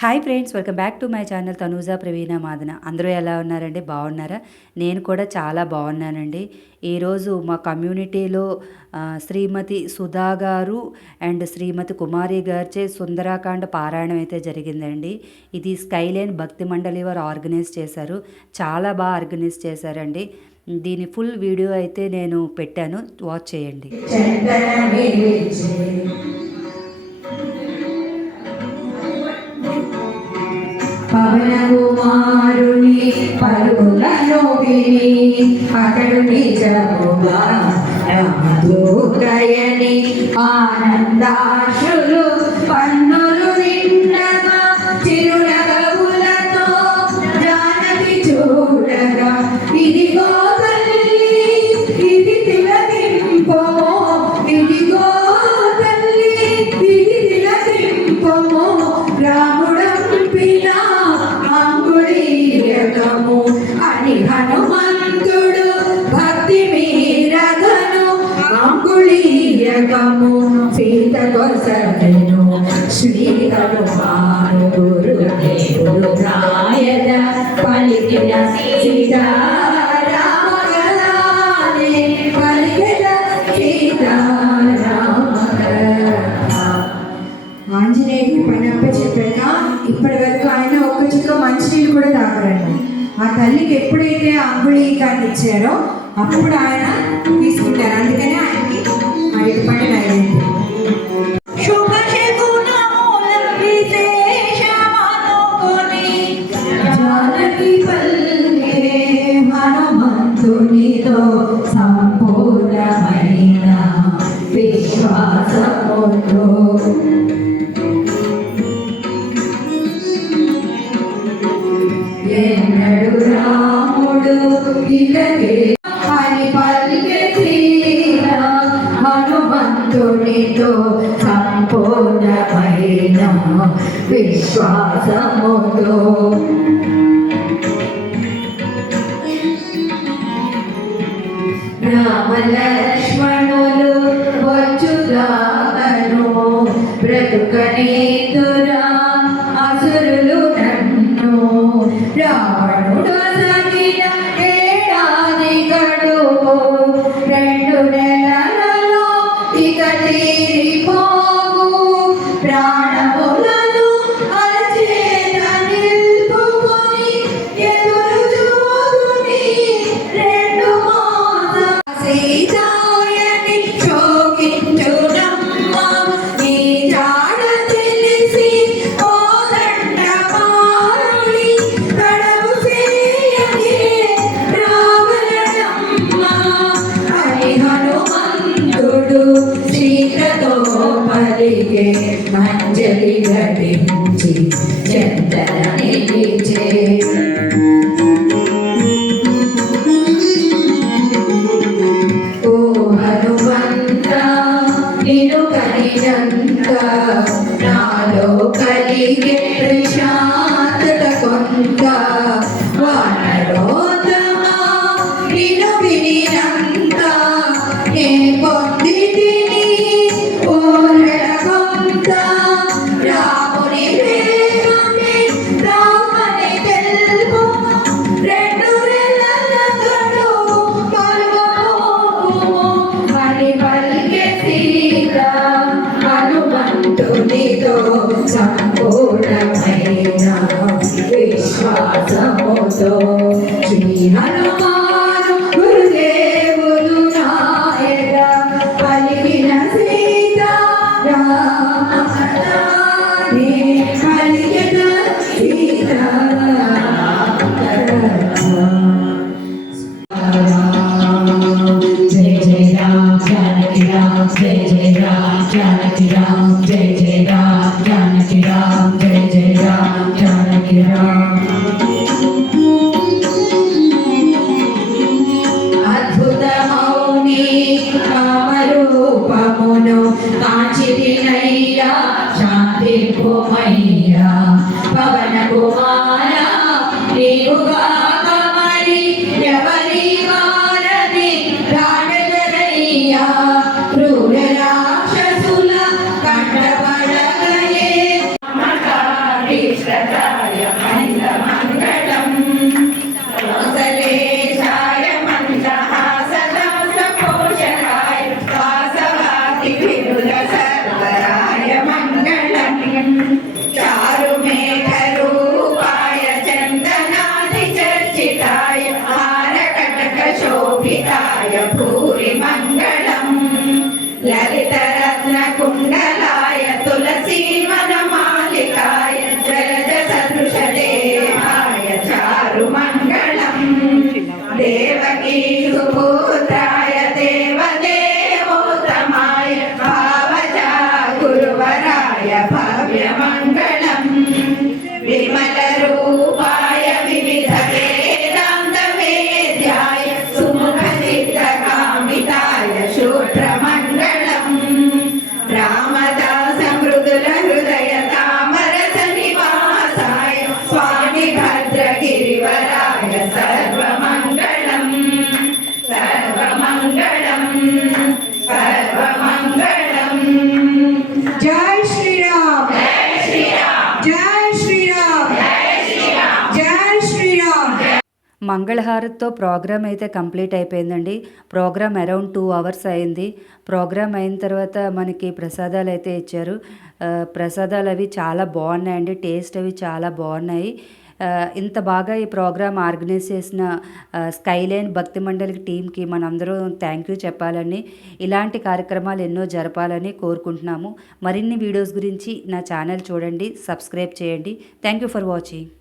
Hi friends welcome back to my channel Tanuja Praveena Madana అందరూ ఎలా ఉన్నారండి? బాగున్నారా? నేను కూడా చాలా బాగున్నానండి. ఈరోజు మా కమ్యూనిటీలో శ్రీమతి సుధా గారు అండ్ శ్రీమతి కుమారి గారిచే సుందరాకాండ పారాయణం అయితే జరిగిందండి. ఇది స్కైలైన్ భక్తి మండలి వారు ఆర్గనైజ్ చేశారు. చాలా బాగా ఆర్గనైజ్ చేశారండి. దీని ఫుల్ వీడియో అయితే నేను పెట్టాను. వాచ్ చేయండి. కుమారుని పరుగులను విని అతడు నిజముగా రామదూతయని ఆనందాశులు అంగుళీయకము సీత కొసను శ్రీరము హనుమాను గురుదేవుడు నాయన పలికిన సీతారామ కథానే పలికిన సీతారామ ఆంజనేయుడికి పని అప్ప ఇప్పటి వరకు ఆయన ఒక్క చుక్క మంచినీళ్ళు కూడా తాగరండి. ఆ తల్లికి ఎప్పుడైతే అంగుళీకాన్ని ఇచ్చారో అప్పుడు ఆయన తీసుకుంటారు. అందుకనే ఆయనకి అరటి పండు నైవేద్యం జానకి పల్లె హనుమంతునితో సంపూర్ణమైన విశ్వాసముతో ఎన్నడు రాముడు ఇలకే హనుమంతునితో సంపూర్ణమైన విశ్వాసముతో రామలక్ష్మణులు వచ్చుదాగను బ్రతుకనేతురా అసురులు నన్ను రావణుడు సగిన ఏడాది గడువు మంజలి ఘటించి చందన నిలిచే to be high. शान्तिर्भोमय्या पवनकुमार Mary, my మంగళహారతితో ప్రోగ్రామ్ అయితే కంప్లీట్ అయిపోయిందండి. ప్రోగ్రామ్ అరౌండ్ టూ అవర్స్ అయింది. ప్రోగ్రామ్ అయిన తర్వాత మనకి ప్రసాదాలు అయితే ఇచ్చారు. ప్రసాదాలు అవి చాలా బాగున్నాయండి. టేస్ట్ అవి చాలా బాగున్నాయి. ఇంత బాగా ఈ ప్రోగ్రామ్ ఆర్గనైజ్ చేసిన స్కైలైన్ భక్తి మండలి టీంకి మనందరూ థ్యాంక్ యూ చెప్పాలని ఇలాంటి కార్యక్రమాలు ఎన్నో జరపాలని కోరుకుంటున్నాము. మరిన్ని వీడియోస్ గురించి నా ఛానల్ చూడండి సబ్స్క్రైబ్ చేయండి. Thank you for watching.